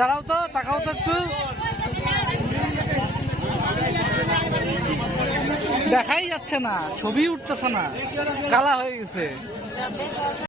দাঁড়াও তো, তাকাও তো একটু, দেখাই যাচ্ছে না, ছবি উঠতেছে না, কালা হয়ে গেছে।